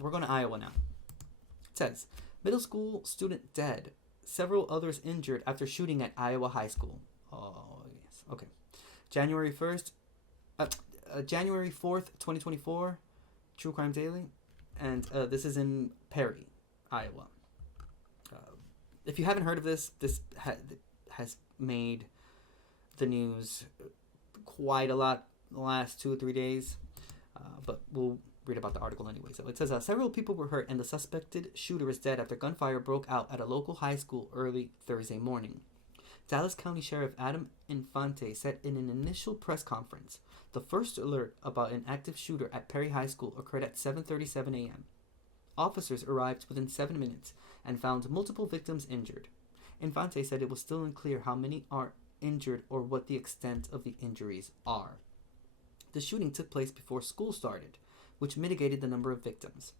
We're going to Iowa now. It says, middle school student dead. Several others injured after shooting at Iowa high school. Oh, yes. Okay. January 1st, January 4th, 2024, True Crime Daily. And this is in Perry, Iowa. If you haven't heard of this, this has made the news quite a lot the last 2 or 3 days. But we'll read about the article anyway. So it says, several people were hurt and the suspected shooter is dead after gunfire broke out at a local high school early Thursday morning. Dallas County Sheriff Adam Infante said in an initial press conference, the first alert about an active shooter at Perry High School occurred at 7:37 a.m. Officers arrived within 7 minutes and found multiple victims injured. Infante said it was still unclear how many are injured or what the extent of the injuries are. The shooting took place before school started, which mitigated the number of victims.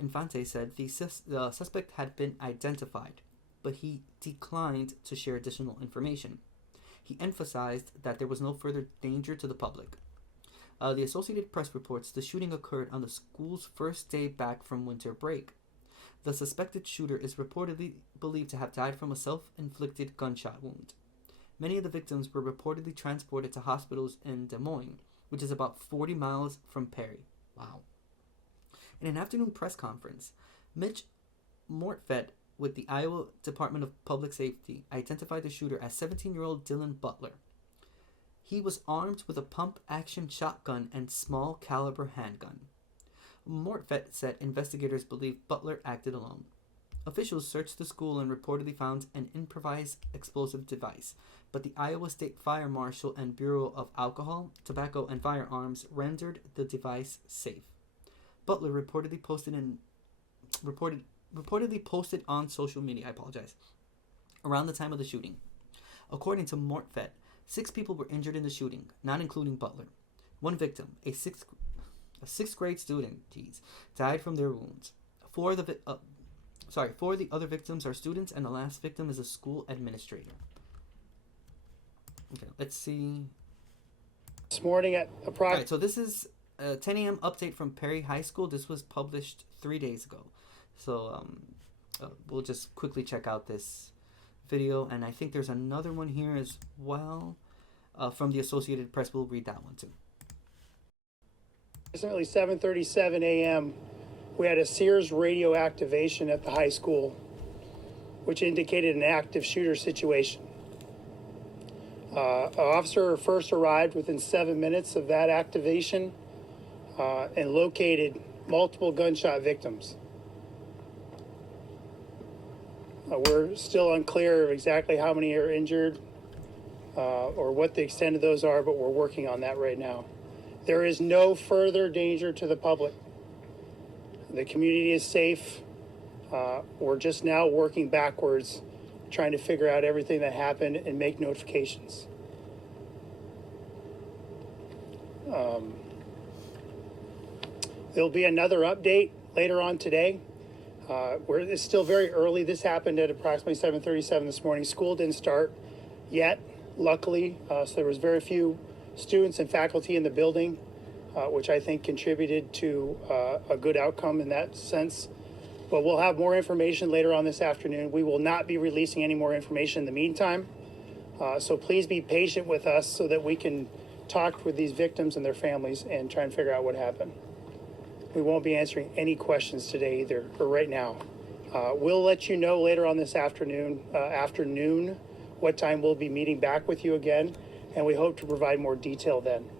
Infante said the suspect had been identified, but he declined to share additional information. He emphasized that there was no further danger to the public. The Associated Press reports the shooting occurred on the school's first day back from winter break. The suspected shooter is reportedly believed to have died from a self-inflicted gunshot wound. Many of the victims were reportedly transported to hospitals in Des Moines, which is about 40 miles from Perry. Wow. In an afternoon press conference, Mitch Mon-Fri with the Iowa Department of Public Safety identified the shooter as 17-year-old Dylan Butler. He was armed with a pump-action shotgun and small caliber handgun. Mon-Fri said investigators believe Butler acted alone. Officials searched the school and reportedly found an improvised explosive device, but the Iowa State Fire Marshal and Bureau of Alcohol, Tobacco, and Firearms rendered the device safe. Butler reportedly posted on social media, around the time of the shooting. According to Mon-Fri, 6 people were injured in the shooting, not including Butler. One victim, a sixth grade student, died from their wounds. Four of the other victims are students, and the last victim is a school administrator. Okay, let's see. This morning at approximately... Alright, so this is a 10 a.m. update from Perry High School. This was published 3 days ago. So we'll just quickly check out this video. And I think there's another one here as well from the Associated Press. We'll read that one too. Approximately 7:37 a.m., we had a Sears radio activation at the high school, which indicated an active shooter situation. An officer first arrived within 7 minutes of that activation and located multiple gunshot victims. We're still unclear of exactly how many are injured or what the extent of those are, but we're working on that right now. There is no further danger to the public. The community is safe. We're just now working backwards, trying to figure out everything that happened and make notifications. There'll be another update later on today. It's still very early. This happened at approximately 7:37 this morning. School didn't start yet, luckily, so there was very few students and faculty in the building, which I think contributed to a good outcome in that sense. But we'll have more information later on this afternoon. We will not be releasing any more information in the meantime. So please be patient with us so that we can talk with these victims and their families and try and figure out what happened. We won't be answering any questions today either, or right now. We'll let you know later on this afternoon, what time we'll be meeting back with you again, and we hope to provide more detail then.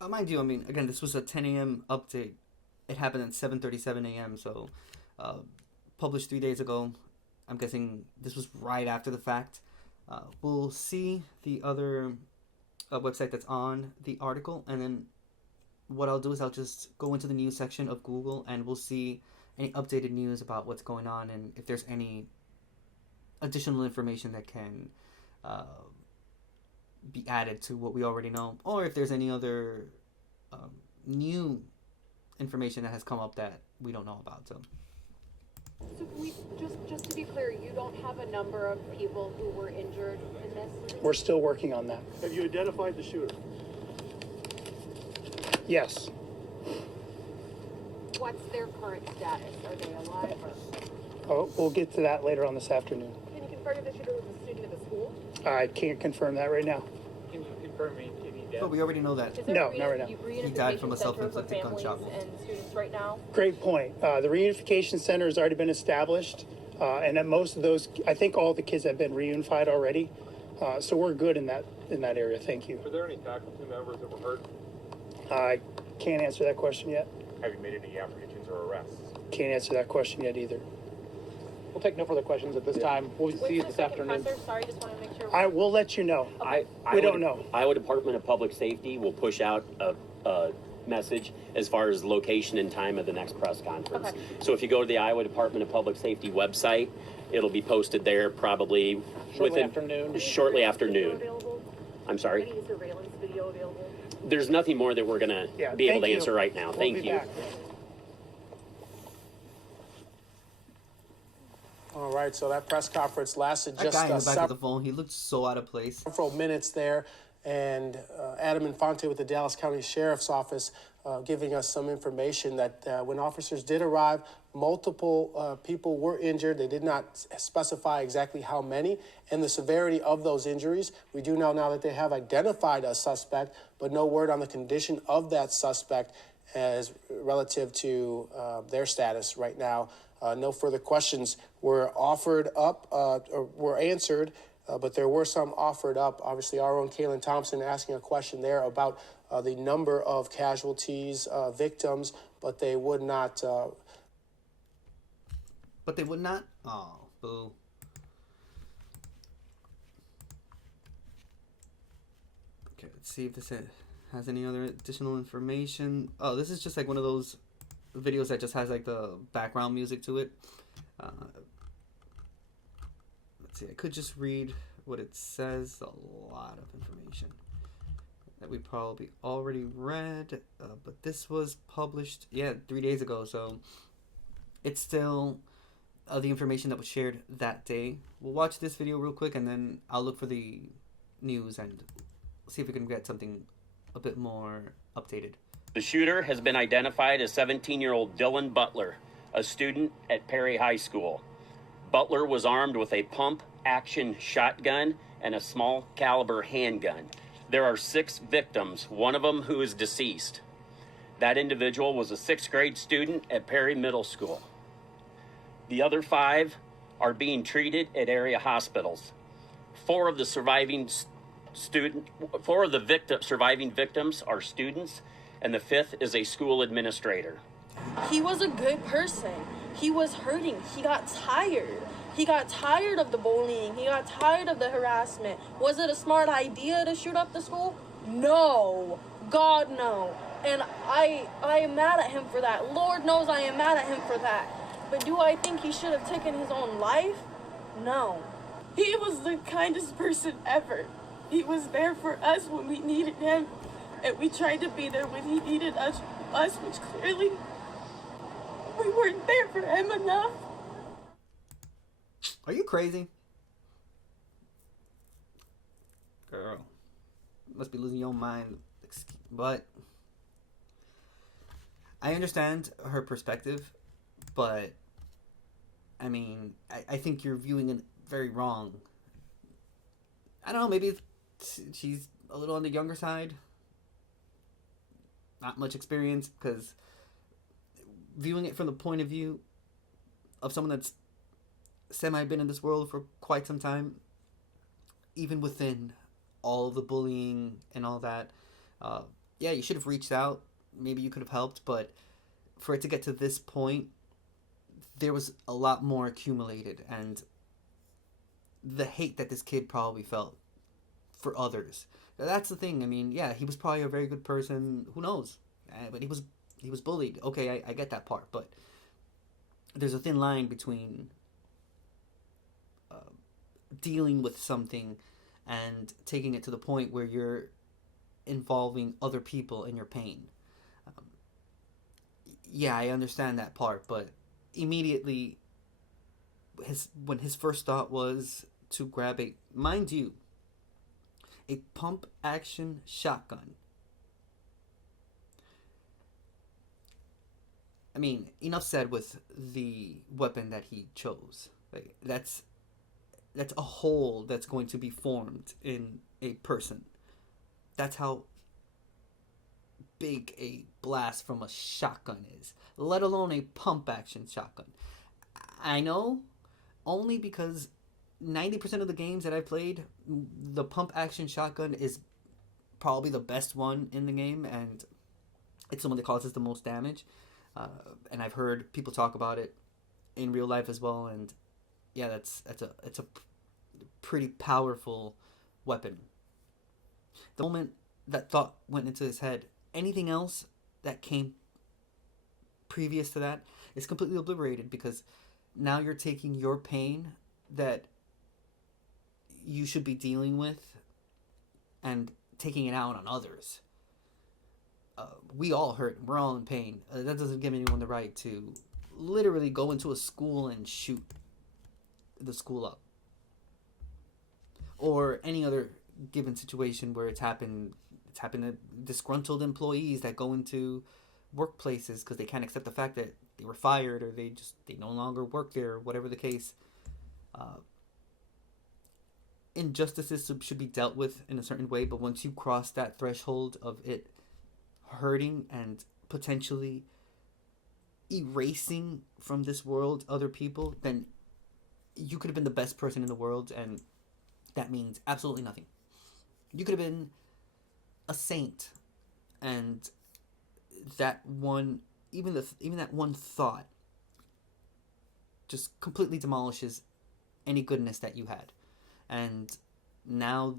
Mind you, I mean, again, this was a 10 a.m. update. It happened at 7:37 a.m., so published 3 days ago. I'm guessing this was right after the fact. We'll see the other website that's on the article, and then what I'll do is I'll just go into the news section of Google, and we'll see any updated news about what's going on, and if there's any additional information that can be added to what we already know, or if there's any other new information that has come up that we don't know about. So we just to be clear, you don't have a number of people who were injured in this? We're still working on that. Have you identified the shooter? Yes. What's their current status? Are they alive or? Oh, we'll get to that later on this afternoon. Can you confirm if the shooter was a student of the school? I can't confirm that right now. Can you confirm if he did? But we already know that. Is there No, a not right now. He died from a self-inflicted center for gunshot families wound. and students right now? Great point. The reunification center has already been established, and at most of those, I think all the kids have been reunified already. So we're good in that area. Thank you. Were there any faculty members that were hurt? I can't answer that question yet. Have you made any apprehensions or arrests? Can't answer that question yet either. We'll take no further questions at this time. We'll see you Wait for this the second afternoon. presser. Sorry, just want to make sure. I will let you know. We don't know. Iowa Department of Public Safety will push out a message as far as location and time of the next press conference. Okay. So if you go to the Iowa Department of Public Safety website, it'll be posted there probably Shortly after noon. Shortly after Video noon. available? I'm sorry. Any surveillance video available? There's nothing more that we're gonna be able thank to you. answer right now. We'll Thank be you. back. All right, so that press conference lasted That just guy in the back of several the phone, he looked so out of place. minutes there. And Adam Infante with the Dallas County Sheriff's Office giving us some information that when officers did arrive, multiple people were injured. They did not specify exactly how many and the severity of those injuries. We do know now that they have identified a suspect, but no word on the condition of that suspect as relative to their status right now. No further questions were offered up or were answered, but there were some offered up. Obviously, our own Kaylin Thompson asking a question there about the number of casualties, victims, but they would not. But they would not? Oh, boo. Okay, let's see if this has any other additional information. Oh, this is just like one of those videos that just has like the background music to it. Let's see, I could just read what it says. A lot of information that we probably already read, but this was published, 3 days ago, so it's still the information that was shared that day. We'll watch this video real quick, and then I'll look for the news and see if we can get something a bit more updated. The shooter has been identified as 17-year-old Dylan Butler, a student at Perry High School. Butler was armed with a pump-action shotgun and a small caliber handgun. There are 6 victims, one of them who is deceased. That individual was a 6th grade student at Perry Middle School. The other 5 are being treated at area hospitals. 4 of the surviving surviving victims are students, and the 5th is a school administrator. He was a good person. He was hurting. He got tired. He got tired of the bullying. He got tired of the harassment. Was it a smart idea to shoot up the school? No. God, no. And I am mad at him for that. Lord knows I am mad at him for that. But do I think he should have taken his own life? No. He was the kindest person ever. He was there for us when we needed him. And we tried to be there when he needed us, which clearly we weren't there for him enough. Are you crazy? Girl. Must be losing your mind. But I understand her perspective, but I mean, I think you're viewing it very wrong. I don't know, maybe she's a little on the younger side. Not much experience, because viewing it from the point of view of someone that's been in this world for quite some time, even within all the bullying and all that, you should have reached out. Maybe you could have helped, but for it to get to this point, there was a lot more accumulated, and the hate that this kid probably felt for others. That's the thing. I mean, he was probably a very good person. Who knows? But he was bullied. Okay, I get that part, but there's a thin line between dealing with something and taking it to the point where you're involving other people in your pain. I understand that part, but immediately when his first thought was to grab mind you, a pump action shotgun. I mean, enough said with the weapon that he chose. Like, that's a hole that's going to be formed in a person. That's how big a blast from a shotgun is, let alone a pump action shotgun. I know only because 90% of the games that I played, the pump action shotgun is probably the best one in the game, and it's the one that causes the most damage. And I've heard people talk about it in real life as well, and yeah, it's a pretty powerful weapon. The moment that thought went into his head, anything else that came previous to that is completely obliterated, because now you're taking your pain that you should be dealing with and taking it out on others. We all hurt. We're all in pain. That doesn't give anyone the right to literally go into a school and shoot the school up. Or any other given situation where it's happened to disgruntled employees that go into workplaces because they can't accept the fact that they were fired, or they no longer work there, or whatever the case. Injustices should be dealt with in a certain way, but once you cross that threshold of it hurting and potentially erasing from this world other people, then you could have been the best person in the world, and that means absolutely nothing. You could have been a saint, and that one, even that one thought just completely demolishes any goodness that you had. And now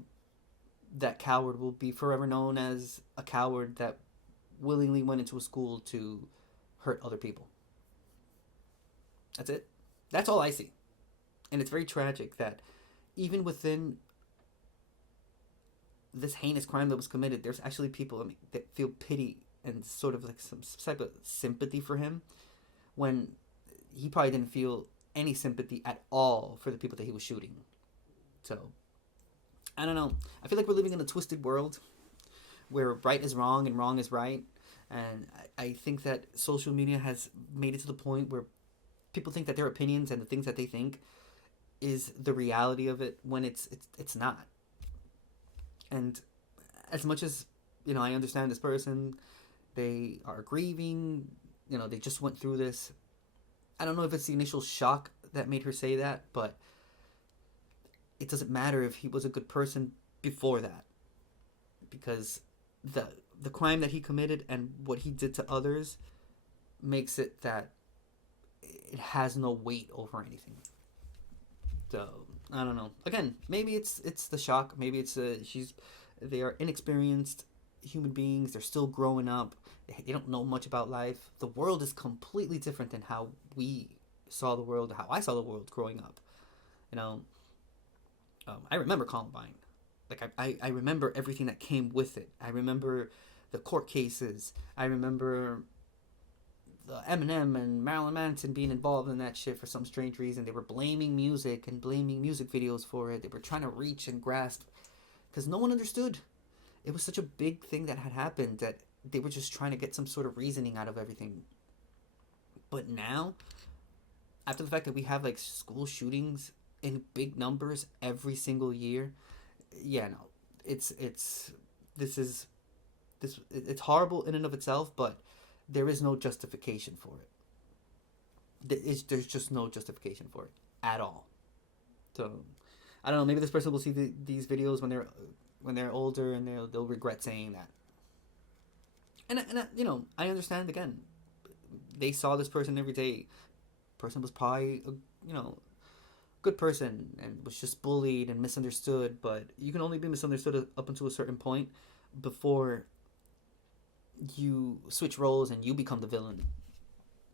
that coward will be forever known as a coward that willingly went into a school to hurt other people. That's it. That's all I see. And it's very tragic that even within this heinous crime that was committed, there's actually people, I mean, that feel pity and sort of like some type of sympathy for him, when he probably didn't feel any sympathy at all for the people that he was shooting. So, I don't know. I feel like we're living in a twisted world where right is wrong and wrong is right. And I think that social media has made it to the point where people think that their opinions and the things that they think is the reality of it, when it's not. And as much as, I understand this person, they are grieving, they just went through this. I don't know if it's the initial shock that made her say that, but it doesn't matter if he was a good person before that, because the crime that he committed and what he did to others makes it that it has no weight over anything. So I don't know. Again, maybe it's the shock. Maybe it's they are inexperienced human beings. They're still growing up. They don't know much about life. The world is completely different than how we saw the world, how I saw the world growing up. I remember Columbine. Like, I remember everything that came with it. I remember the court cases. I remember the Eminem and Marilyn Manson being involved in that shit for some strange reason. They were blaming music and blaming music videos for it. They were trying to reach and grasp, because no one understood. It was such a big thing that had happened that they were just trying to get some sort of reasoning out of everything. But now, after the fact that we have like school shootings in big numbers every single year, it's horrible in and of itself, but there is no justification for it. There's just no justification for it at all. So I don't know, maybe this person will see these videos when they're older, and they'll regret saying that. And I understand. Again, they saw this person every day. Person was probably a good person and was just bullied and misunderstood, but you can only be misunderstood up until a certain point before you switch roles and you become the villain.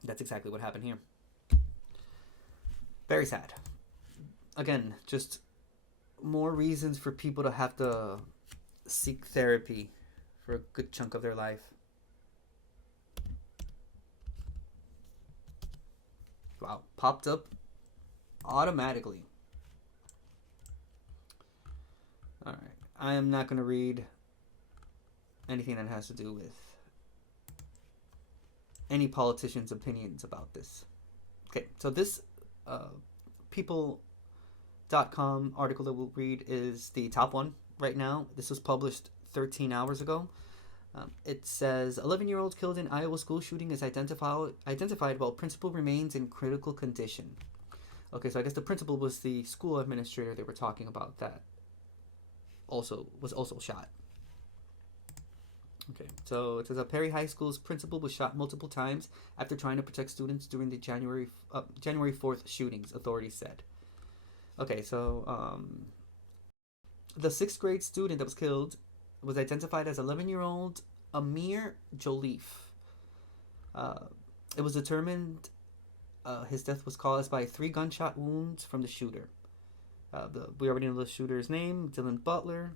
That's exactly what happened here. Very sad. Again, just more reasons for people to have to seek therapy for a good chunk of their life. Wow, popped up automatically. Alright, I am not going to read anything that has to do with any politician's opinions about this. Okay, so this people.com article that we'll read is the top one right now. This was published 13 hours ago. It says 11-year-old killed in Iowa school shooting is identified while principal remains in critical condition. Okay, so I guess the principal was the school administrator they were talking about that was also shot. Okay, so it says Perry High School's principal was shot multiple times after trying to protect students during the January 4th shootings, authorities said. Okay, so the 6th grade student that was killed was identified as 11-year-old Amir Joliffe. It was determined his death was caused by 3 gunshot wounds from the shooter. We already know the shooter's name, Dylan Butler.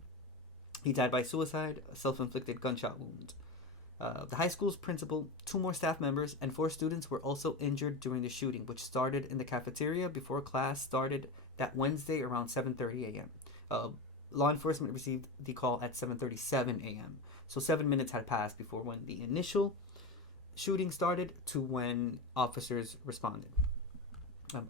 He died by suicide, a self-inflicted gunshot wound. The high school's principal, 2 more staff members, and 4 students were also injured during the shooting, which started in the cafeteria before class started that Wednesday around 7:30 a.m. Law enforcement received the call at 7:37 a.m. So 7 minutes had passed before when the initial shooting started to when officers responded.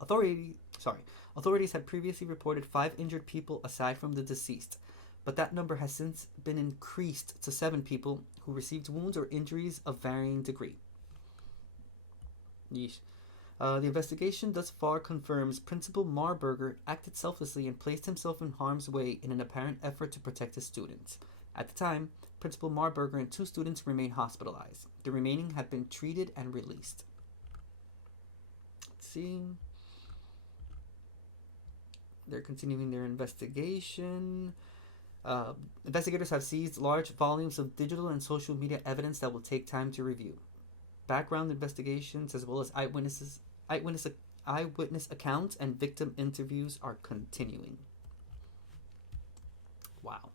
Authorities had previously reported 5 injured people aside from the deceased, but that number has since been increased to 7 people who received wounds or injuries of varying degree. Yeesh. The investigation thus far confirms Principal Marburger acted selflessly and placed himself in harm's way in an apparent effort to protect his students. At the time, Principal Marburger and 2 students remain hospitalized. The remaining have been treated and released. Let's see. They're continuing their investigation. Investigators have seized large volumes of digital and social media evidence that will take time to review. Background investigations as well as eyewitness accounts and victim interviews are continuing. Wow.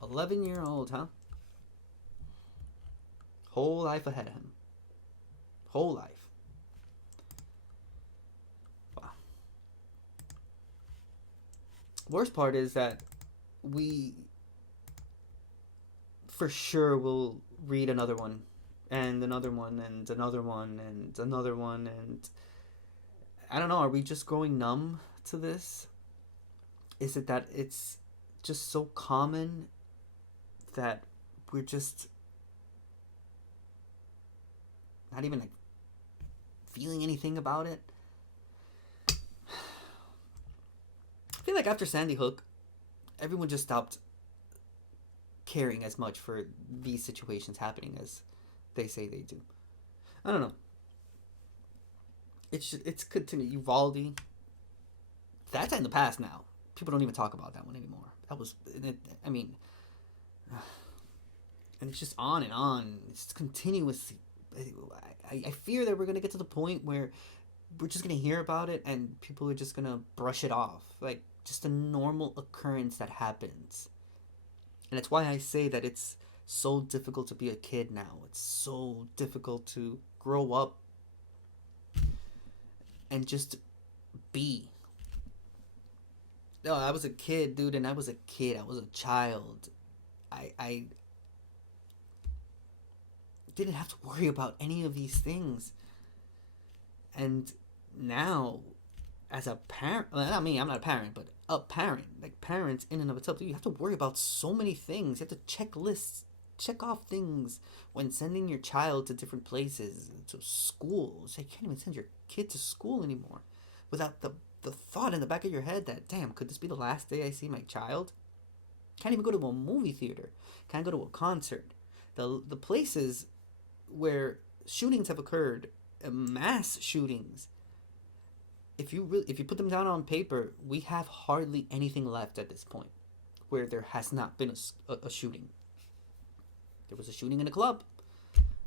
11-year-old, huh? Whole life ahead of him. Whole life. Wow. Worst part is that we for sure will read another one and another one and another one and another one, and I don't know, are we just growing numb to this? Is it that it's just so common that we're just not even like feeling anything about it? I feel like after Sandy Hook, everyone just stopped caring as much for these situations happening as they say they do. I don't know. It's continued. Uvalde. That's in the past now. People don't even talk about that one anymore. That was, I mean, and it's just on and on. It's continuous. I fear that we're gonna get to the point where we're just gonna hear about it and people are just gonna brush it off, like just a normal occurrence that happens. And it's why I say that it's so difficult to be a kid now. It's so difficult to grow up and just be. No, I was a kid, dude, and I was a kid. I was a child. I didn't have to worry about any of these things. And now, as a parent, well, not me, I'm not a parent, but a parent, like parents in and of itself, you have to worry about so many things. You have to check lists, check off things when sending your child to different places, to schools. You can't even send your kid to school anymore without the thought in the back of your head that, damn, could this be the last day I see my child? Can't even go to a movie theater. Can't go to a concert. The places where shootings have occurred, mass shootings, if you put them down on paper, we have hardly anything left at this point where there has not been a shooting. There was a shooting in a club.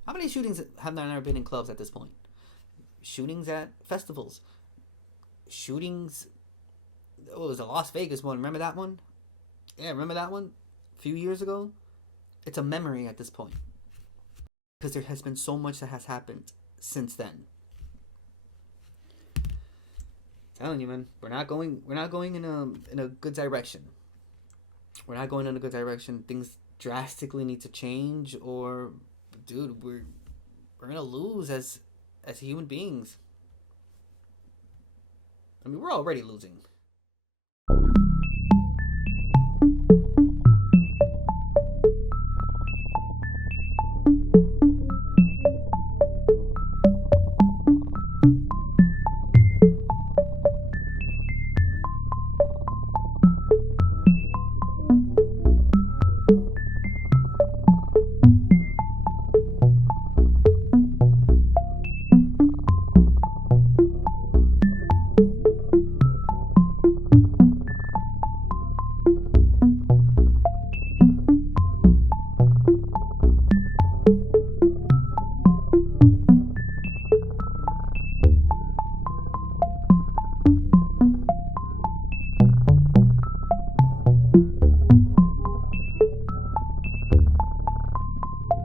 How many shootings have there never been in clubs at this point? Shootings at festivals. Shootings. Oh, it was a Las Vegas one. Remember that one? Yeah, remember that one? A few years ago? It's a memory at this point. Because there has been so much that has happened since then. I'm telling you, man, we're not going in a good direction. We're not going in a good direction. Things drastically need to change, or dude, we're gonna lose as human beings. I mean, we're already losing.